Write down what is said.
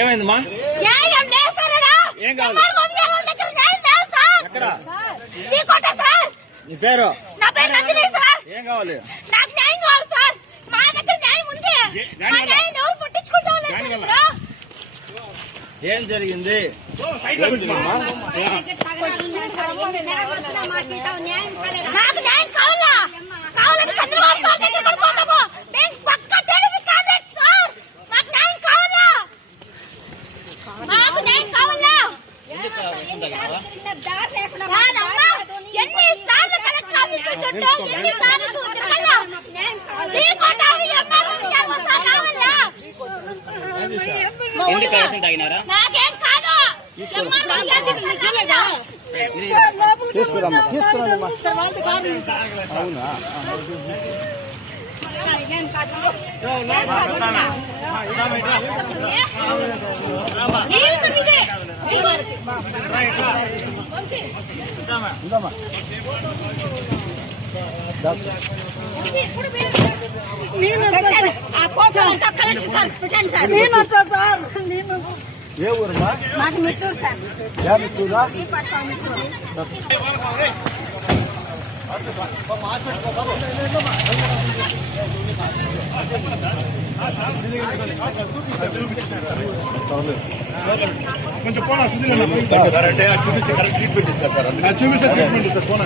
ఏమైందమ్మా? ఏం కావాలి? నీ పేరు? నా పేరు నందిని సార్. ఏం కావాలి? నాకు న్యాయం కావాలి సార్. మా దగ్గర న్యాయం ఉంది. మా న్యాయం ఎవరు పట్టించుకుంటా లేదు. ఏం జరిగింది? నాకు న్యాయం కావాలా? కావాలంటే చంద్రబాబు సార్ దగ్గర పోతాము. మేము పక్క టీడీపీ క్యాండిడేట్ సార్. మాకు న్యాయం కావాలా? మాకు న్యాయం కావాలా? ఎన్నిసార్లు కలెక్టర్ ఆఫీస్ చుట్టూ ఎన్నిసార్లు చూడాలా? నాకేం కాదు. తీసుకురమ్మా, తీసుకురండి. అవునా? జీవితం ఇదే. ఏ ఊరమ్మా? మాది మిట్టూరు సార్. మిట్టూరా? కొంచెం పోనా చూపిస్తే ట్రీట్మెంట్ ఇస్తారు సార్. చూపిస్తే ట్రీట్మెంట్ ఇస్తారు పోనా.